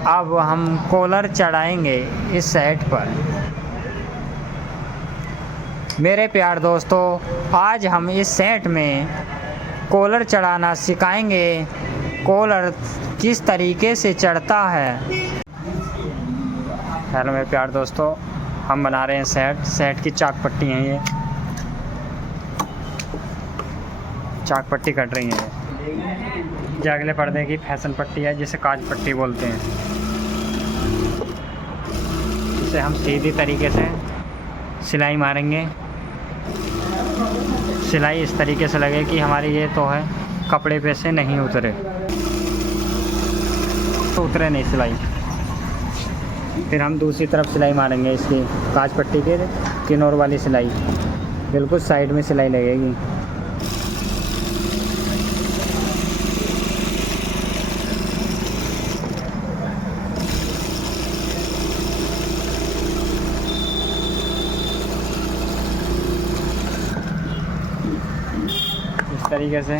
अब हम कॉलर चढ़ाएंगे इस सेट पर। मेरे प्यार दोस्तों, आज हम इस सेट में कॉलर चढ़ाना सिखाएंगे। कॉलर किस तरीके से चढ़ता है। हेलो मेरे प्यार दोस्तों, हम बना रहे हैं सेट की चाक पट्टी है। ये चाक पट्टी कट रही है। ये अगले पर्दे की फैशन पट्टी है जिसे काज पट्टी बोलते हैं। इसे हम सीधी तरीके से सिलाई मारेंगे। सिलाई इस तरीके से लगे कि हमारी ये तो है कपड़े पे से नहीं उतरे, तो उतरे नहीं सिलाई। फिर हम दूसरी तरफ सिलाई मारेंगे इसकी काज पट्टी के किनोर वाली सिलाई, बिल्कुल साइड में सिलाई लगेगी। इस तरीके से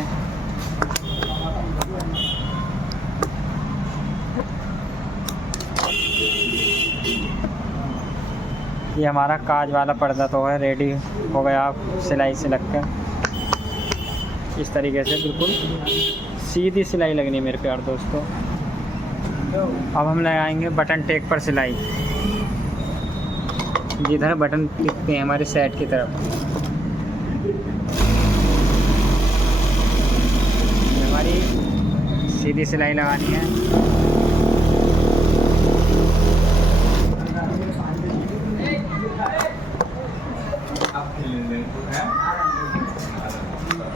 ये हमारा काज वाला पर्दा तो है रेडी हो गया सिलाई से लगकर। इस तरीके से बिल्कुल सीधी सिलाई लगनी है मेरे प्यार दोस्तों। अब हम लगाएंगे बटन टेक पर सिलाई, जिधर बटन टिकते हैं हमारे सेट की तरफ। हमारी सीधी सिलाई लगानी है।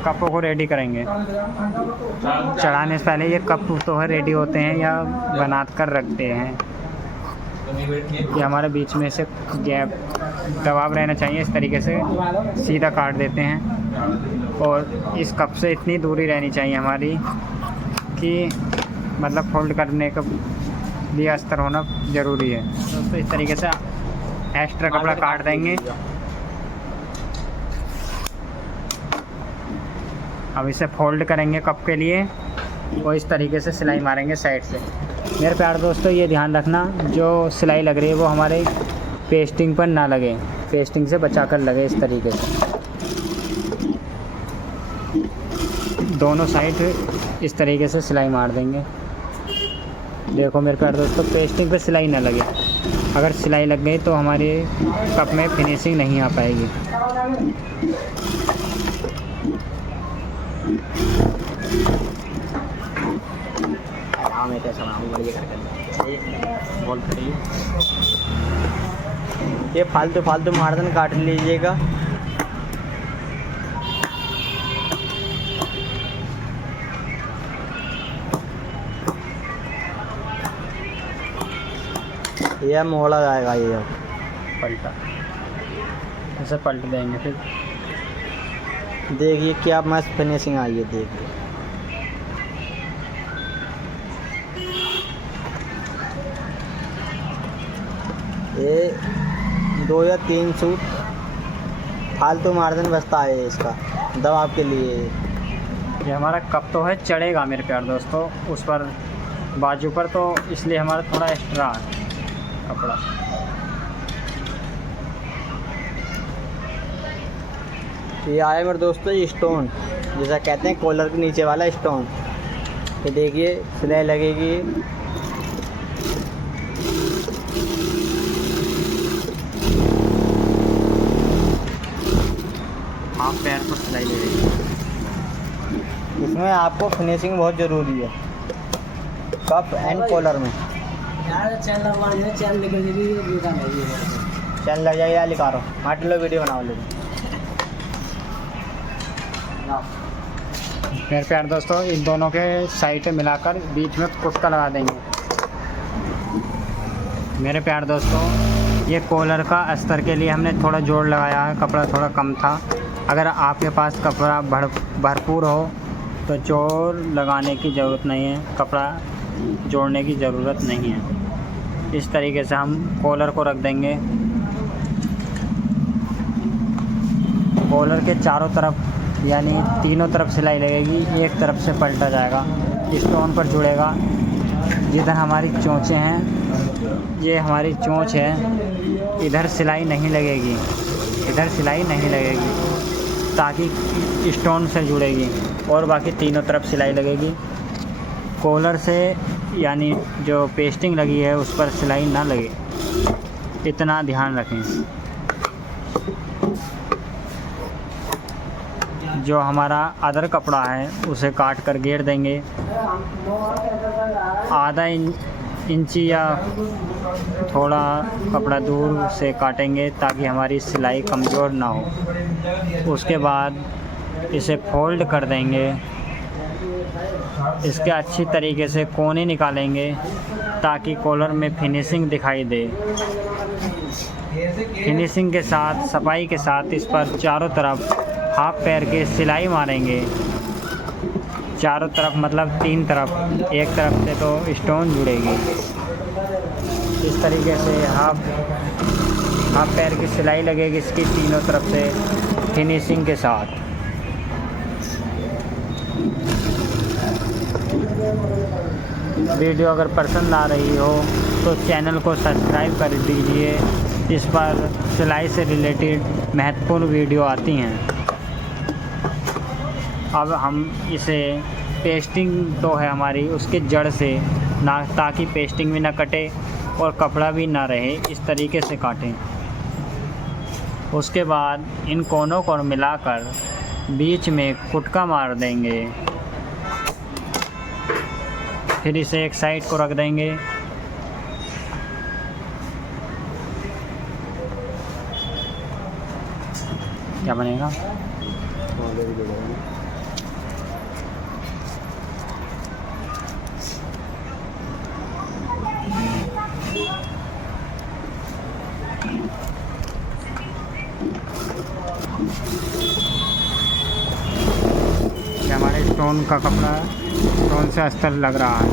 कपों को रेडी करेंगे। चढ़ाने से पहले ये कप तो है रेडी होते हैं या बना कर रखते हैं। ये हमारे बीच में से गैप दबाव रहना चाहिए। इस तरीके से सीधा काट देते हैं और इस कप से इतनी दूरी रहनी चाहिए हमारी कि मतलब फोल्ड करने का लिए अस्तर होना ज़रूरी है। दोस्तों इस तरीके से एक्स्ट्रा कपड़ा काट देंगे। अब इसे फोल्ड करेंगे कप के लिए और इस तरीके से सिलाई मारेंगे साइड से। मेरे प्यार दोस्तों ये ध्यान रखना, जो सिलाई लग रही है वो हमारे पेस्टिंग पर ना लगे, पेस्टिंग से बचा कर लगे। इस तरीके से दोनों साइड इस तरीके से सिलाई मार देंगे। देखो मेरे प्यार दोस्तों, पेस्टिंग पे सिलाई ना लगे। अगर सिलाई लग गई तो हमारे कप में फिनिशिंग नहीं आ पाएगी। ये फालतू मार्जिन काट लीजिएगा। ये मोड़ा जाएगा। ये पलटा इसे पलट देंगे। फिर देखिए क्या मस्त फिनिशिंग आई है। देखिए ये 2 या 3 सूट फालतू मार्जिन बचता है इसका दबाव के लिए। ये हमारा कप तो है चढ़ेगा मेरे प्यार दोस्तों उस पर बाजू पर, तो इसलिए हमारा थोड़ा एक्स्ट्रा है कपड़ा। ये आया मेरे दोस्तों ये स्टोन, जैसा कहते हैं कॉलर के नीचे वाला स्टोन। ये देखिए सिलाई लगेगी। हाफ पैर पर सिलाई लगेगी। इसमें आपको फिनिशिंग बहुत ज़रूरी है कप एंड कॉलर में। चैन लग जाएगी या लिखा रहा हूँ लो वीडियो बनाओ लेकिन। मेरे प्यार दोस्तों इन दोनों के साइड मिलाकर बीच में कुटका लगा देंगे। मेरे प्यार दोस्तों ये कॉलर का अस्तर के लिए हमने थोड़ा जोड़ लगाया है, कपड़ा थोड़ा कम था। अगर आपके पास कपड़ा भरपूर हो तो जोड़ लगाने की ज़रूरत नहीं है, कपड़ा जोड़ने की ज़रूरत नहीं है। इस तरीके से हम कॉलर को रख देंगे। कॉलर के चारों तरफ यानी तीनों तरफ सिलाई लगेगी, एक तरफ से पलटा जाएगा, स्टोन पर जुड़ेगा। जिधर हमारी चोंचें हैं, ये हमारी चोंच है, इधर सिलाई नहीं लगेगी, इधर सिलाई नहीं लगेगी ताकि स्टोन से जुड़ेगी, और बाकी तीनों तरफ सिलाई लगेगी। कॉलर से यानी जो पेस्टिंग लगी है उस पर सिलाई ना लगे, इतना ध्यान रखें। जो हमारा अदर कपड़ा है उसे काट कर घेर देंगे, आधा इंची या थोड़ा कपड़ा दूर से काटेंगे ताकि हमारी सिलाई कमज़ोर ना हो। उसके बाद इसे फोल्ड कर देंगे, इसके अच्छी तरीके से कोने निकालेंगे ताकि कॉलर में फिनिशिंग दिखाई दे। फिनिशिंग के साथ, सफाई के साथ इस पर चारों तरफ हाफ पैर के सिलाई मारेंगे। चारों तरफ मतलब 3 तरफ, एक तरफ से तो स्टोन जुड़ेगी। इस तरीके से हाफ पैर की सिलाई लगेगी इसकी तीनों तरफ से फिनिशिंग के साथ। वीडियो अगर पसंद आ रही हो तो चैनल को सब्सक्राइब कर दीजिए, इस पर सिलाई से रिलेटेड महत्वपूर्ण वीडियो आती हैं। अब हम इसे पेस्टिंग तो है हमारी उसके जड़ से ना, ताकि पेस्टिंग भी ना कटे और कपड़ा भी ना रहे, इस तरीके से काटें। उसके बाद इन कोनों को मिलाकर बीच में कुटका मार देंगे, फिर इसे एक साइड को रख देंगे। क्या बनेगा? हमारे स्टोन का कपड़ा स्टोन से अस्तर लग रहा है,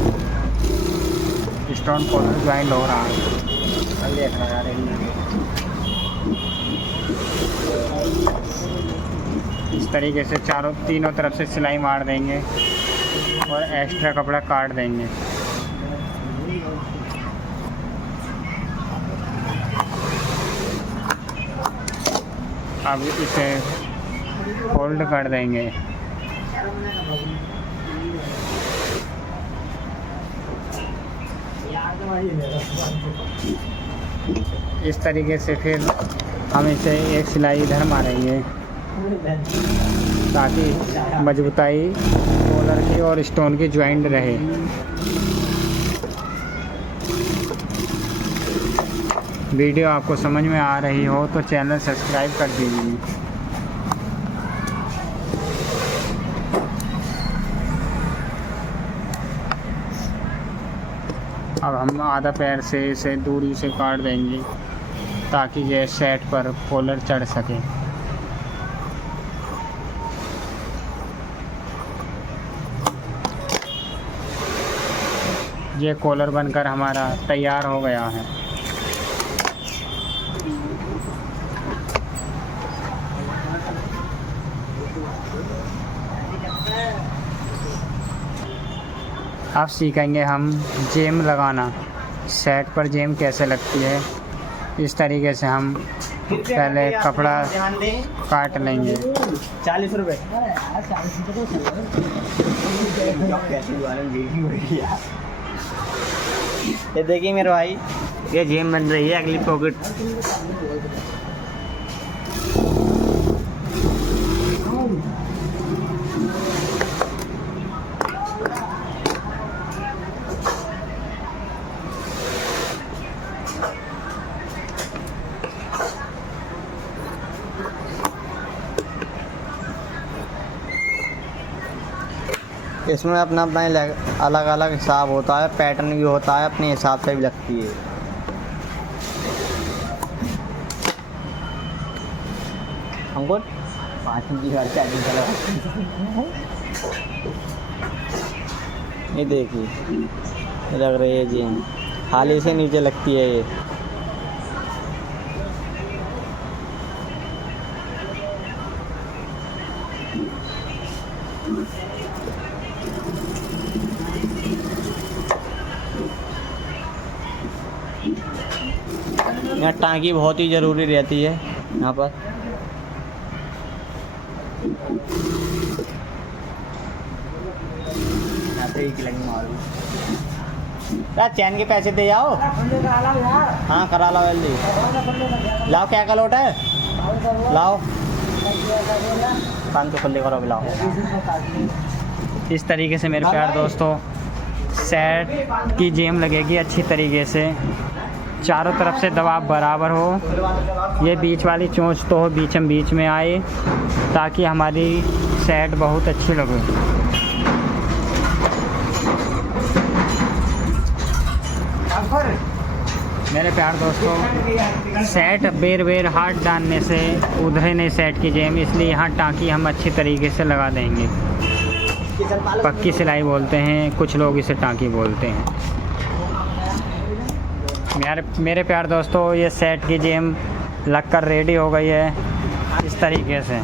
स्टोन कॉलर ज्वाइंट हो रहा है। इस तरीके से तीनों तरफ से सिलाई मार देंगे और एक्स्ट्रा कपड़ा काट देंगे। अब इसे फोल्ड कर देंगे। इस तरीके से फिर हम इसे एक सिलाई इधर मारेंगे ताकि मजबूताई कॉलर की और स्टोन की ज्वाइंट रहे। वीडियो आपको समझ में आ रही हो तो चैनल सब्सक्राइब कर दीजिए। अब हम आधा पैर से इसे दूरी से काट देंगे ताकि ये सेट पर कॉलर चढ़ सके। ये कॉलर बनकर हमारा तैयार हो गया है। अब सीखेंगे हम जेम लगाना, सेट पर जेम कैसे लगती है। इस तरीके से हम पहले कपड़ा काट लेंगे। 40 रुपये। ये देखिए मेरे भाई, ये जेम बन रही है अगली पॉकेट। इसमें अपना अपना अलग अलग हिसाब होता है, पैटर्न भी होता है, अपने हिसाब से भी लगती है। हमको 5 इंच ये देखिए लग रही है जी, हाली से नीचे लगती है ये। यहाँ टांकी बहुत ही ज़रूरी रहती है यहाँ पर। चैन के पैसे दे जाओ। हाँ करा लो जल्दी। लाओ क्या का लोट है, लाओ 500 खुले करो लाओ। इस तरीके से मेरे प्यार दोस्तों सेट की जेम लगेगी अच्छी तरीके से, चारों तरफ से दबाव बराबर हो, ये बीच वाली चोंच तो हो बीच में आए ताकि हमारी सेट बहुत अच्छी लगे। मेरे प्यार दोस्तों सेट बेर हाथ डालने से उधरे नहीं सेट की जेम, इसलिए यहाँ टाँकी हम अच्छी तरीके से लगा देंगे। पक्की सिलाई बोलते हैं कुछ लोग, इसे टाँकी बोलते हैं। मेरे प्यार दोस्तों ये सेट की जेम लगकर रेडी हो गई है इस तरीके से।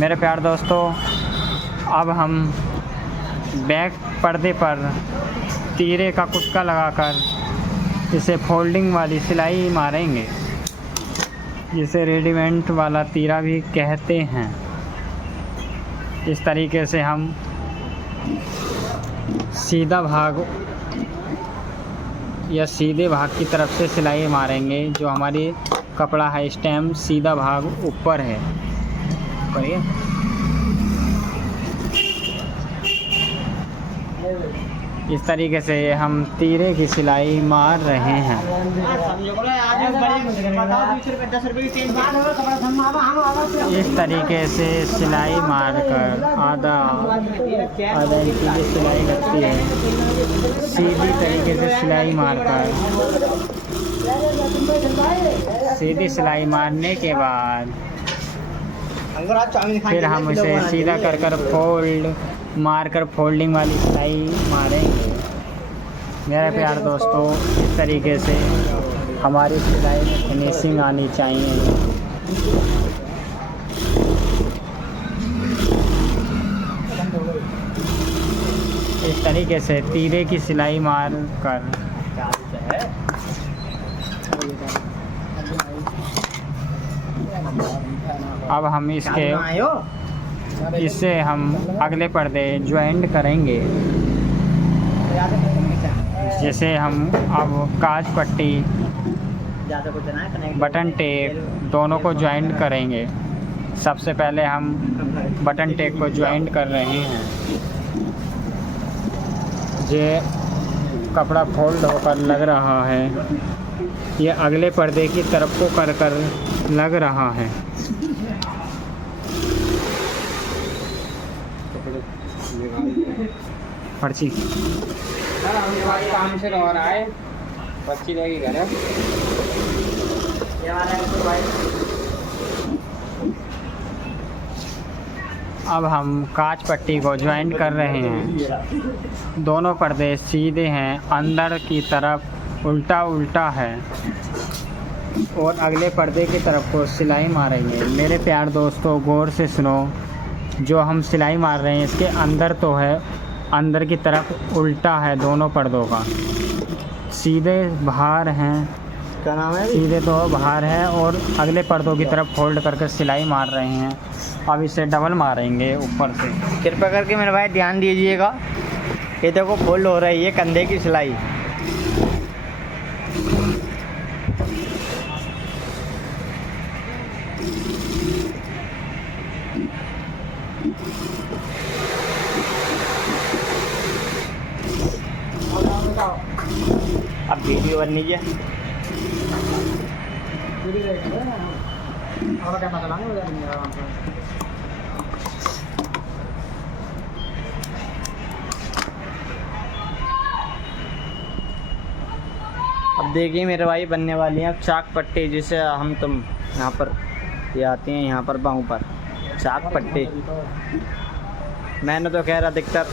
मेरे प्यार दोस्तों अब हम बैक पर्दे पर तीरे का कुटका लगाकर इसे फोल्डिंग वाली सिलाई मारेंगे, जिसे रेडीमेड वाला तीरा भी कहते हैं। इस तरीके से हम सीधा भाग या सीधे भाग की तरफ से सिलाई मारेंगे। जो हमारी कपड़ा है स्टैम्प सीधा भाग ऊपर है, करिए। इस तरीके से हम तीरे की सिलाई मार रहे हैं। इस तरीके से सिलाई मारकर आधा इंच की सिलाई लगती है। सीधी तरीके से सिलाई मारकर सीधी सिलाई मारने के बाद फिर हम इसे सीधा कर फोल्ड मारकर फोल्डिंग वाली सिलाई मारेंगे। मेरे प्यार दोस्तों इस तरीके से हमारी सिलाई में फिनिशिंग आनी चाहिए। इस तरीके से तीरे की सिलाई मार कर अब हम इससे हम अगले पर्दे ज्वाइंट करेंगे। जैसे हम अब काज पट्टी बटन टेप दोनों को ज्वाइंट करेंगे। सबसे पहले हम बटन टेप को ज्वाइंट कर रहे हैं। ये कपड़ा फोल्ड होकर लग रहा है, ये अगले पर्दे की तरफ को कर लग रहा है। पर्ची काम से रह रहा है, पर्ची लगी घर है। अब हम कांच पट्टी को ज्वाइंट कर रहे हैं। दोनों पर्दे सीधे हैं, अंदर की तरफ उल्टा है और अगले पर्दे की तरफ को सिलाई मारेंगे। मेरे प्यार दोस्तों गौर से सुनो, जो हम सिलाई मार रहे हैं इसके अंदर तो है, अंदर की तरफ उल्टा है दोनों पर्दों का। सीधे बाहर हैं, क्या नाम है, सीधे तो बाहर है और अगले पर्दों की तरफ फोल्ड करके सिलाई मार रहे हैं। अब इसे डबल मारेंगे ऊपर से। कृपया करके मेरे भाई ध्यान दीजिएगा, ये देखो फोल्ड हो रही है कंधे की सिलाई। अब वीडियो बन लीजिए। अब देखिए मेरे भाई बनने वाली हैं चाक पट्टी, जिसे हम तुम यहाँ पर ये आती हैं यहाँ पर बाहों पर चाक पट्टी। मैंने तो कह रहा अधिकतर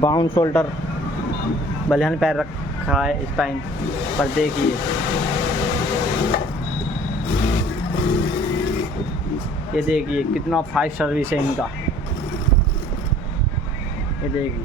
बाउंड शोल्डर बलियान पैर रखा है स्पाइन पर। देखिए ये देखिए कितना 5 सर्विस है इनका। ये देखिए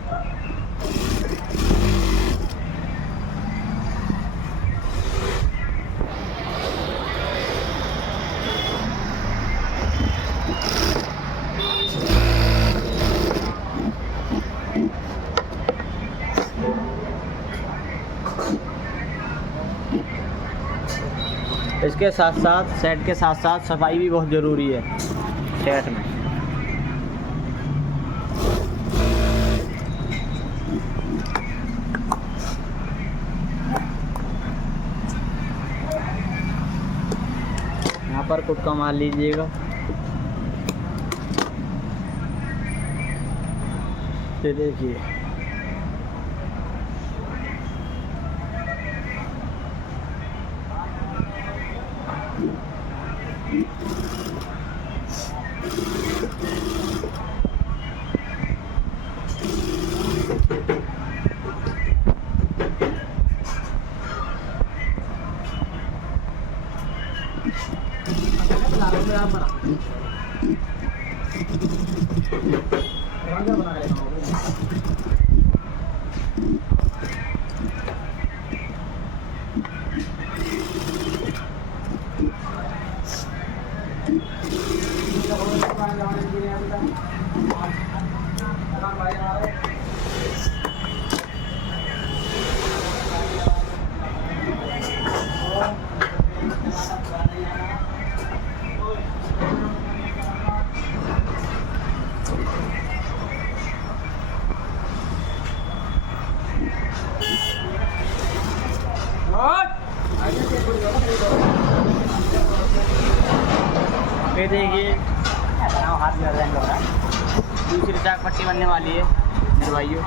इसके साथ साथ सेट के साथ साथ सफाई भी बहुत ज़रूरी है सेट में। यहाँ पर कुटका मार लीजिएगा। ये देखिए ये देखिए हाथ में रंग हो रहा है। दूसरी चाक पट्टी बनने वाली है मेरे भाइयों।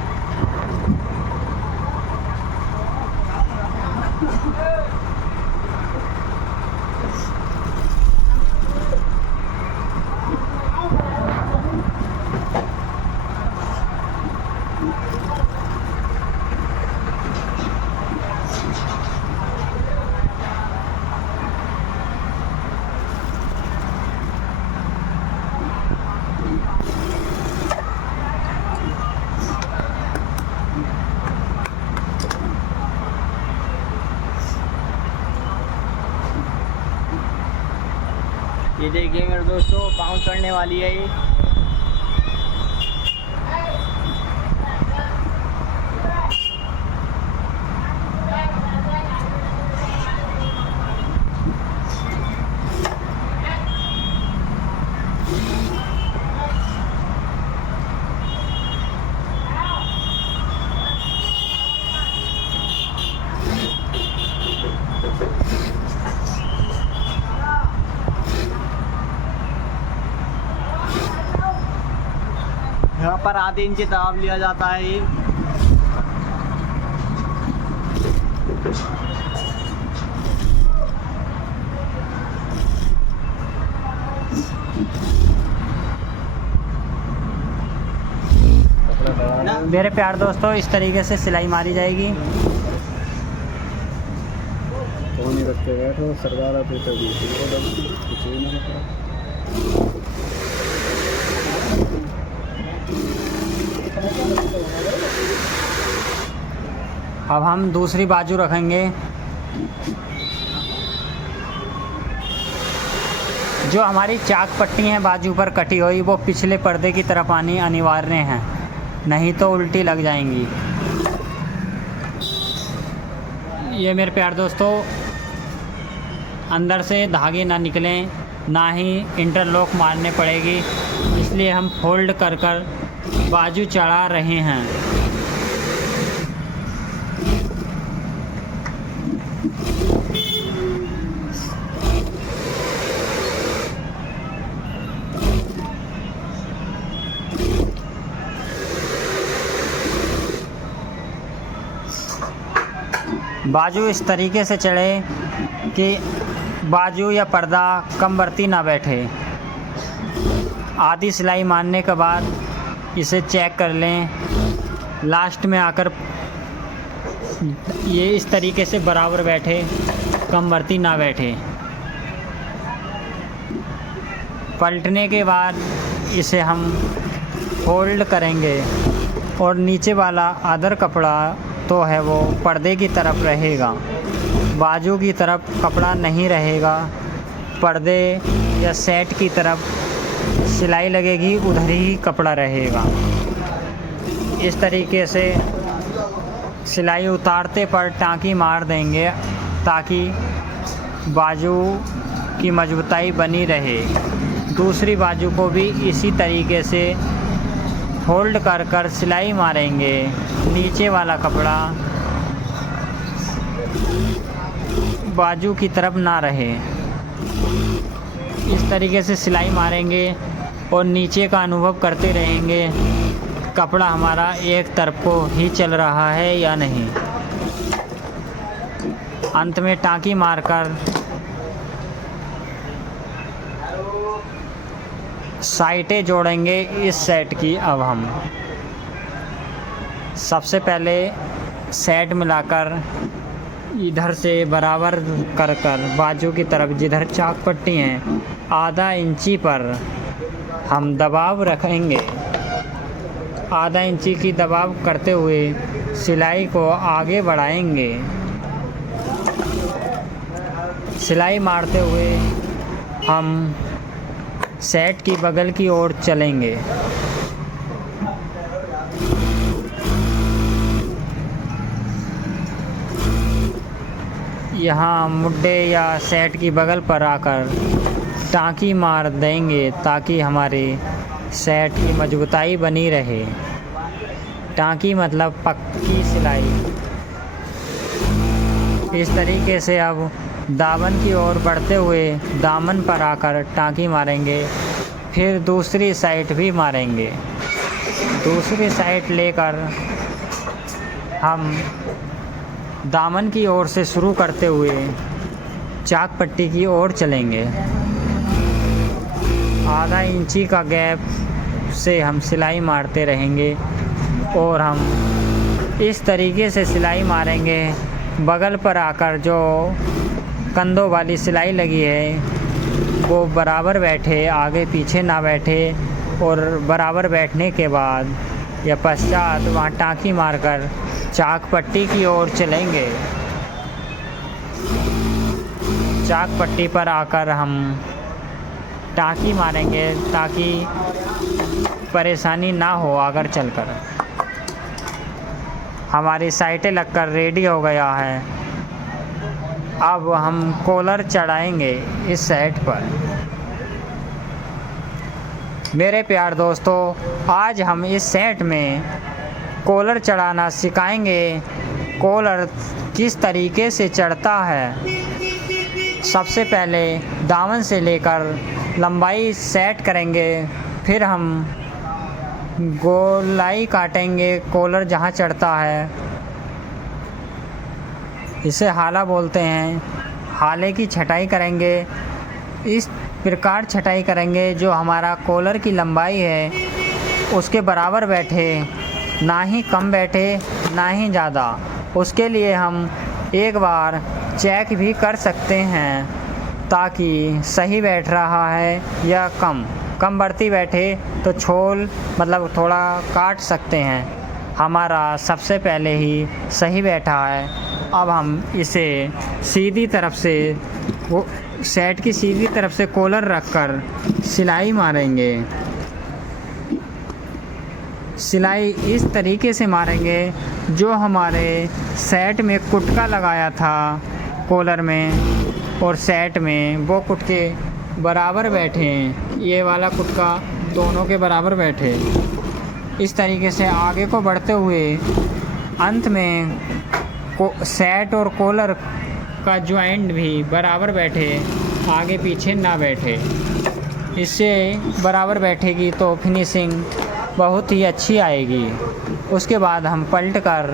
ये देखिए मेरे दोस्तों बाउंस करने वाली है ये। यहाँ पर आधे इंच दाब लिया जाता है ये। मेरे प्यार दोस्तों इस तरीके से सिलाई मारी जाएगी। तो नहीं रखते बैठो सरदार आते तो अब हम दूसरी बाजू रखेंगे। जो हमारी चाक पट्टी हैं बाजू पर कटी हुई वो पिछले पर्दे की तरफ आनी अनिवार्य है, नहीं तो उल्टी लग जाएंगी। ये मेरे प्यार दोस्तों अंदर से धागे ना निकलें, ना ही इंटरलॉक मारने पड़ेगी, इसलिए हम फोल्ड कर कर बाजू चढ़ा रहे हैं। बाजू इस तरीके से चढ़े कि बाजू या पर्दा कमबरती ना बैठे। आधी सिलाई मारने के बाद इसे चेक कर लें। लास्ट में आकर ये इस तरीके से बराबर बैठे, कमबरती ना बैठे। पलटने के बाद इसे हम फोल्ड करेंगे। और नीचे वाला अदर कपड़ा तो है वो पर्दे की तरफ रहेगा, बाजू की तरफ कपड़ा नहीं रहेगा। पर्दे या सेट की तरफ सिलाई लगेगी, उधर ही कपड़ा रहेगा। इस तरीके से सिलाई उतारते पर टाँकी मार देंगे ताकि बाजू की मजबूताई बनी रहे। दूसरी बाजू को भी इसी तरीके से होल्ड कर कर सिलाई मारेंगे। नीचे वाला कपड़ा बाजू की तरफ ना रहे, इस तरीके से सिलाई मारेंगे और नीचे का अनुभव करते रहेंगे कपड़ा हमारा एक तरफ को ही चल रहा है या नहीं। अंत में टाँकी मारकर साइटें जोड़ेंगे इस सेट की। अब हम सबसे पहले सेट मिलाकर इधर से बराबर कर बाजू की तरफ जिधर चाक पट्टी हैं आधा इंची पर हम दबाव रखेंगे। आधा इंची की दबाव करते हुए सिलाई को आगे बढ़ाएंगे। सिलाई मारते हुए हम सेट की बगल की ओर चलेंगे। यहाँ मुड्डे या सेट की बगल पर आकर टाँकी मार देंगे ताकि हमारे सेट की मजबूताई बनी रहे। टाँकी मतलब पक्की सिलाई। इस तरीके से अब दामन की ओर बढ़ते हुए दामन पर आकर टाँकी मारेंगे, फिर दूसरी साइड भी मारेंगे। दूसरी साइड लेकर हम दामन की ओर से शुरू करते हुए चाक पट्टी की ओर चलेंगे। आधा इंची का गैप से हम सिलाई मारते रहेंगे और हम इस तरीके से सिलाई मारेंगे। बगल पर आकर जो कंधों वाली सिलाई लगी है वो बराबर बैठे, आगे पीछे ना बैठे। और बराबर बैठने के बाद या पश्चात वहाँ टाँकी मारकर चाक पट्टी की ओर चलेंगे। चाक पट्टी पर आकर हम टाँकी मारेंगे ताकि परेशानी ना हो। अगर चलकर हमारी साइटें लगकर रेडी हो गया है। अब हम कॉलर चढ़ाएंगे इस सेट पर। मेरे प्यार दोस्तों, आज हम इस सेट में कॉलर चढ़ाना सिखाएंगे। कॉलर किस तरीके से चढ़ता है। सबसे पहले दामन से लेकर लंबाई सेट करेंगे, फिर हम गोलाई काटेंगे कॉलर जहाँ चढ़ता है। इसे हाला बोलते हैं। हाले की छटाई करेंगे। इस प्रकार छटाई करेंगे जो हमारा कॉलर की लंबाई है उसके बराबर बैठे, ना ही कम बैठे ना ही ज़्यादा। उसके लिए हम एक बार चेक भी कर सकते हैं ताकि सही बैठ रहा है या कम बढ़ती बैठे तो छोल मतलब थोड़ा काट सकते हैं। हमारा सबसे पहले ही सही बैठा है। अब हम इसे सीधी तरफ से वो सेट की सीधी तरफ से कॉलर रखकर सिलाई मारेंगे। सिलाई इस तरीके से मारेंगे जो हमारे सेट में कुटका लगाया था कॉलर में और सेट में वो कुटके बराबर बैठे। ये वाला कुटका दोनों के बराबर बैठे। इस तरीके से आगे को बढ़ते हुए अंत में सेट और कॉलर का जॉइंट भी बराबर बैठे, आगे पीछे ना बैठे। इससे बराबर बैठेगी तो फिनिशिंग बहुत ही अच्छी आएगी। उसके बाद हम पलट कर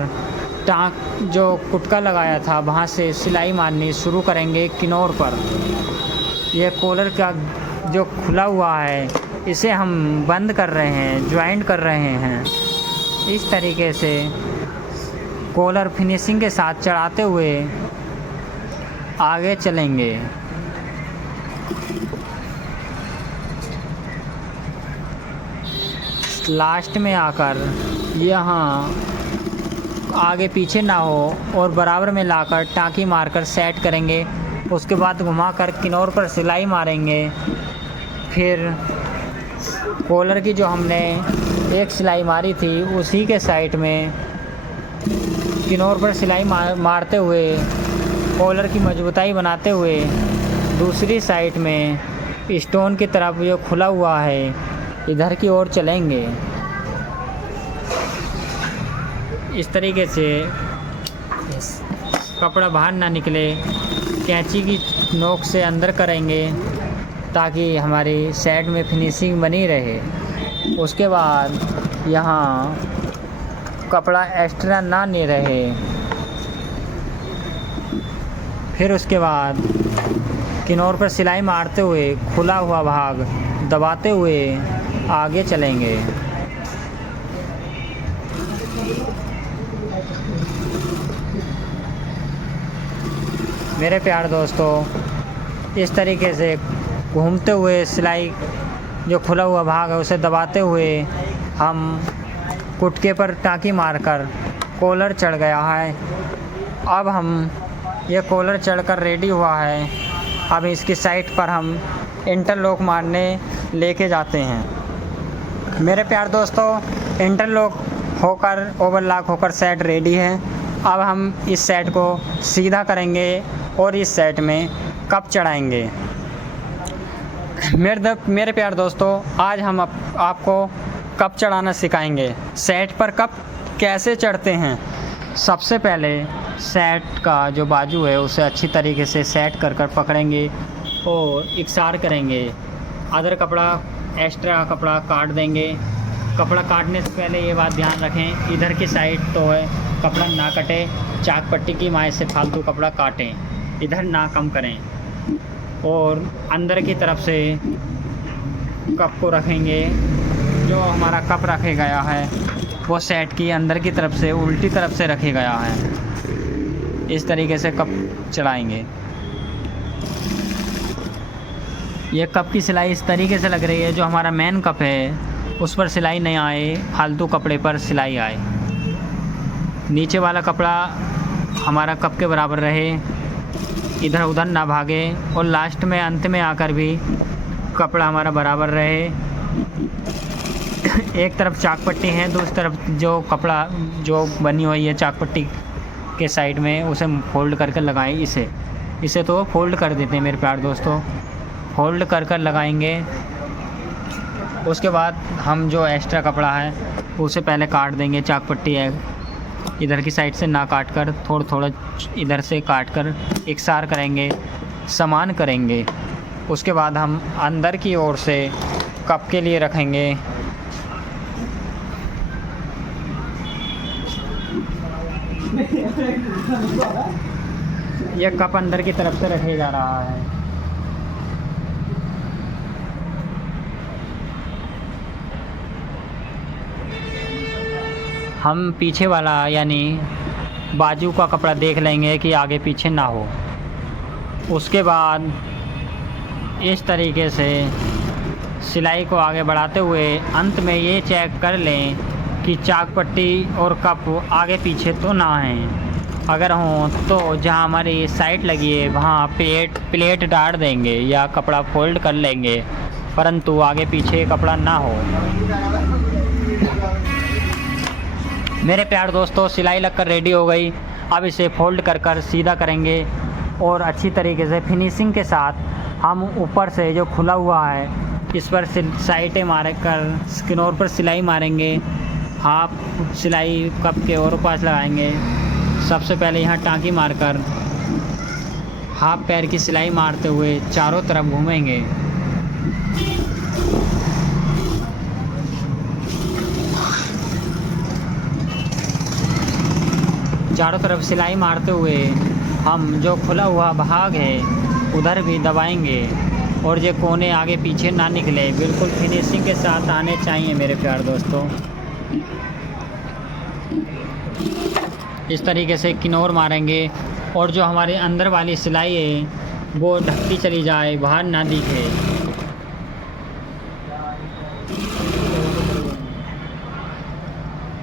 टाँक जो कुटका लगाया था वहाँ से सिलाई मारनी शुरू करेंगे किनोर पर। यह कॉलर का जो खुला हुआ है इसे हम बंद कर रहे हैं, ज्वाइंट कर रहे हैं। इस तरीके से कॉलर फिनिशिंग के साथ चढ़ाते हुए आगे चलेंगे। लास्ट में आकर यहाँ आगे पीछे ना हो और बराबर में लाकर टाँकी मारकर सेट करेंगे। उसके बाद घुमाकर किनार पर सिलाई मारेंगे। फिर कॉलर की जो हमने एक सिलाई मारी थी उसी के साइड में किनार पर सिलाई मारते हुए कॉलर की मजबूताई बनाते हुए दूसरी साइड में स्टोन की तरफ जो खुला हुआ है इधर की ओर चलेंगे। इस तरीके से कपड़ा बाहर ना निकले कैंची की नोक से अंदर करेंगे ताकि हमारी सेट में फिनिशिंग बनी रहे। उसके बाद यहाँ कपड़ा एक्स्ट्रा ना नहीं रहे। फिर उसके बाद किनार पर सिलाई मारते हुए खुला हुआ भाग दबाते हुए आगे चलेंगे। मेरे प्यारे दोस्तों, इस तरीके से घूमते हुए सिलाई जो खुला हुआ भाग है उसे दबाते हुए हम कुटके पर टाँकी मारकर कॉलर चढ़ गया है। अब हम ये कॉलर चढ़कर रेडी हुआ है। अब इसकी साइड पर हम इंटरलॉक मारने लेके जाते हैं। मेरे प्यारे दोस्तों, इंटरलॉक होकर ओवरलॉक होकर सेट रेडी है। अब हम इस सेट को सीधा करेंगे और इस सेट में कप चढ़ाएंगे। मेरे प्यारे दोस्तों, आज हम आपको कप चढ़ाना सिखाएंगे। सेट पर कप कैसे चढ़ते हैं। सबसे पहले सेट का जो बाजू है उसे अच्छी तरीके से सेट कर पकड़ेंगे और इकसार करेंगे। अदर कपड़ा एक्स्ट्रा कपड़ा काट देंगे। कपड़ा काटने से पहले ये बात ध्यान रखें, इधर की साइड तो है कपड़ा ना कटे, चाक पट्टी की माय से फालतू कपड़ा काटें, इधर ना कम करें। और अंदर की तरफ से कप को रखेंगे। जो हमारा कप रखे गया है वो सेट की अंदर की तरफ से उल्टी तरफ से रखे गया है। इस तरीके से कप चढ़ाएंगे। ये कप की सिलाई इस तरीके से लग रही है, जो हमारा मेन कप है उस पर सिलाई नहीं आए, फालतू कपड़े पर सिलाई आए। नीचे वाला कपड़ा हमारा कप के बराबर रहे, इधर उधर ना भागे और लास्ट में अंत में आकर भी कपड़ा हमारा बराबर रहे। एक तरफ चाक पट्टी है, दूसरी तरफ जो कपड़ा जो बनी हुई है चाक पट्टी के साइड में उसे फोल्ड करके लगाएं। इसे तो फोल्ड कर देते हैं मेरे प्यारे दोस्तों, फोल्ड कर लगाएंगे। उसके बाद हम जो एक्स्ट्रा कपड़ा है उसे पहले काट देंगे। चाक पट्टी है इधर की साइड से ना काट कर थोड़ा इधर से काट कर इकसार करेंगे, समान करेंगे। उसके बाद हम अंदर की ओर से कप के लिए रखेंगे। यह कप अंदर की तरफ से रखे जा रहा है। हम पीछे वाला यानी बाजू का कपड़ा देख लेंगे कि आगे पीछे ना हो। उसके बाद इस तरीके से सिलाई को आगे बढ़ाते हुए अंत में ये चेक कर लें कि चाक पट्टी और कप आगे पीछे तो ना हैं। अगर हों तो जहाँ हमारी साइड लगी है वहाँ प्लेट डाल देंगे या कपड़ा फोल्ड कर लेंगे, परंतु आगे पीछे कपड़ा ना हो। मेरे प्यारे दोस्तों, सिलाई लगकर रेडी हो गई। अब इसे फोल्ड कर सीधा करेंगे और अच्छी तरीके से फिनिशिंग के साथ हम ऊपर से जो खुला हुआ है इस पर साइटें मार कर किनार पर सिलाई मारेंगे। हाफ सिलाई कप के और पास लगाएंगे। सबसे पहले यहाँ टाँकी मारकर हाफ पैर की सिलाई मारते हुए चारों तरफ घूमेंगे। चारों तरफ सिलाई मारते हुए हम जो खुला हुआ भाग है उधर भी दबाएंगे और ये कोने आगे पीछे ना निकले, बिल्कुल फिनिशिंग के साथ आने चाहिए मेरे प्यारे दोस्तों। इस तरीके से किनार मारेंगे और जो हमारे अंदर वाली सिलाई है वो ढकती चली जाए, बाहर ना दिखे।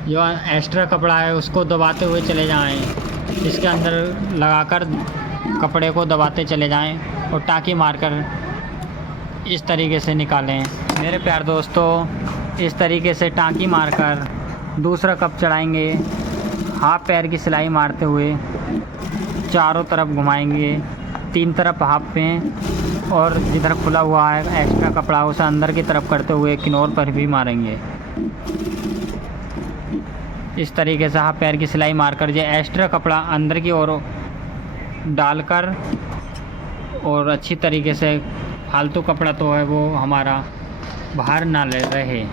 जो एक्स्ट्रा कपड़ा है उसको दबाते हुए चले जाएं, इसके अंदर लगाकर कपड़े को दबाते चले जाएं और टाँकी मारकर इस तरीके से निकालें। मेरे प्यारे दोस्तों, इस तरीके से टाँकी मारकर दूसरा कप चढ़ाएंगे। हाफ पैर की सिलाई मारते हुए चारों तरफ घुमाएंगे, 3 तरफ हाफ पे और जिधर खुला हुआ है एक्स्ट्रा कपड़ा उसे अंदर की तरफ करते हुए किनार पर भी मारेंगे। इस तरीके से हाफ पैर की सिलाई मारकर ये एक्स्ट्रा कपड़ा अंदर की ओर डालकर और अच्छी तरीके से फालतू कपड़ा तो है वो हमारा बाहर ना ले रहे।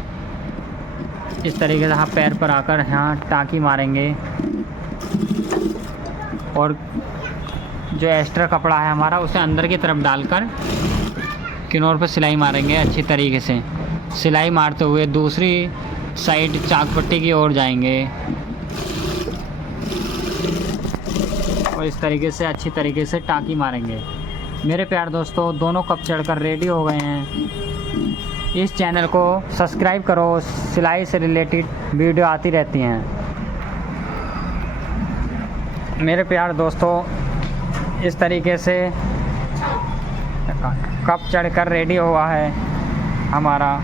इस तरीके से हाफ पैर पर आकर यहाँ टाँकी मारेंगे और जो एक्स्ट्रा कपड़ा है हमारा उसे अंदर की तरफ डालकर किनार पर सिलाई मारेंगे। अच्छी तरीके से सिलाई मारते हुए दूसरी साइड चाक पट्टी की ओर जाएंगे और इस तरीके से अच्छी तरीके से टाँकी मारेंगे। मेरे प्यारे दोस्तों, दोनों कप चढ़कर रेडी हो गए हैं। इस चैनल को सब्सक्राइब करो, सिलाई से रिलेटेड वीडियो आती रहती हैं। मेरे प्यारे दोस्तों, इस तरीके से कप चढ़कर रेडी हुआ है हमारा।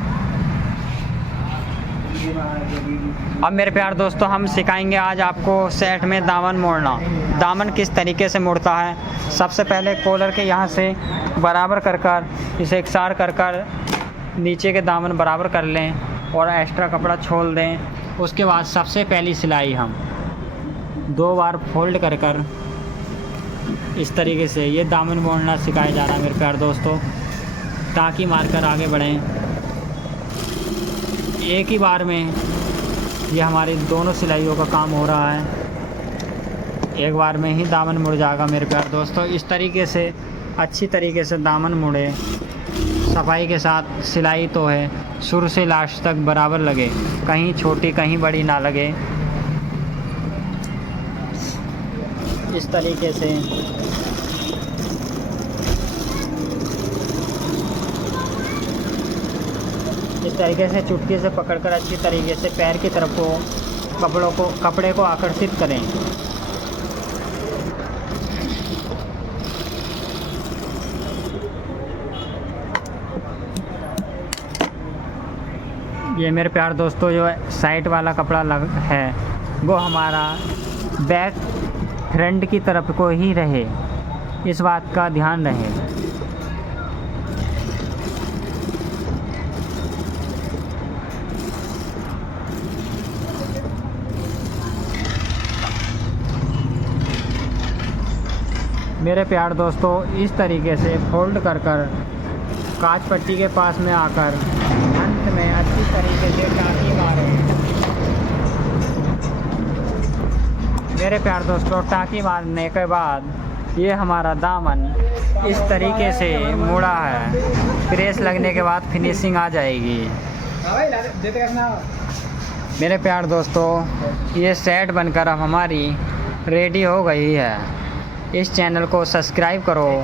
अब मेरे प्यारे दोस्तों, हम सिखाएंगे आज आपको सेट में दामन मोड़ना। दामन किस तरीके से मुड़ता है। सबसे पहले कॉलर के यहाँ से बराबर कर इसे एकसार कर नीचे के दामन बराबर कर लें और एक्स्ट्रा कपड़ा छोड़ दें। उसके बाद सबसे पहली सिलाई हम 2 बार फोल्ड कर इस तरीके से ये दामन मोड़ना सिखाया जा रहा है मेरे प्यारे दोस्तों। टाँकी मारकर आगे बढ़ें। एक ही बार में ये हमारी दोनों सिलाइयों का काम हो रहा है। एक बार में ही दामन मुड़ जाएगा मेरे प्यारे दोस्तों। इस तरीके से अच्छी तरीके से दामन मुड़े, सफाई के साथ सिलाई तो है, शुरू से लास्ट तक बराबर लगे, कहीं छोटी कहीं बड़ी ना लगे। इस तरीके से चुटकी से पकड़कर अच्छी तरीके से पैर की तरफ को कपड़े को आकर्षित करें। ये मेरे प्यारे दोस्तों, जो साइड वाला कपड़ा है वो हमारा बैक फ्रंट की तरफ को ही रहे, इस बात का ध्यान रहे। मेरे प्यारे दोस्तों, इस तरीके से फोल्ड कर कांच पट्टी के पास में आकर अंत में अच्छी तरीके से टाँकी मारें। मेरे प्यारे दोस्तों, टाँकी मारने के बाद ये हमारा दामन इस तरीके से मुड़ा है। प्रेस लगने के बाद फिनिशिंग आ जाएगी। मेरे प्यारे दोस्तों, ये सेट बनकर अब हमारी रेडी हो गई है। इस चैनल को सब्सक्राइब करो,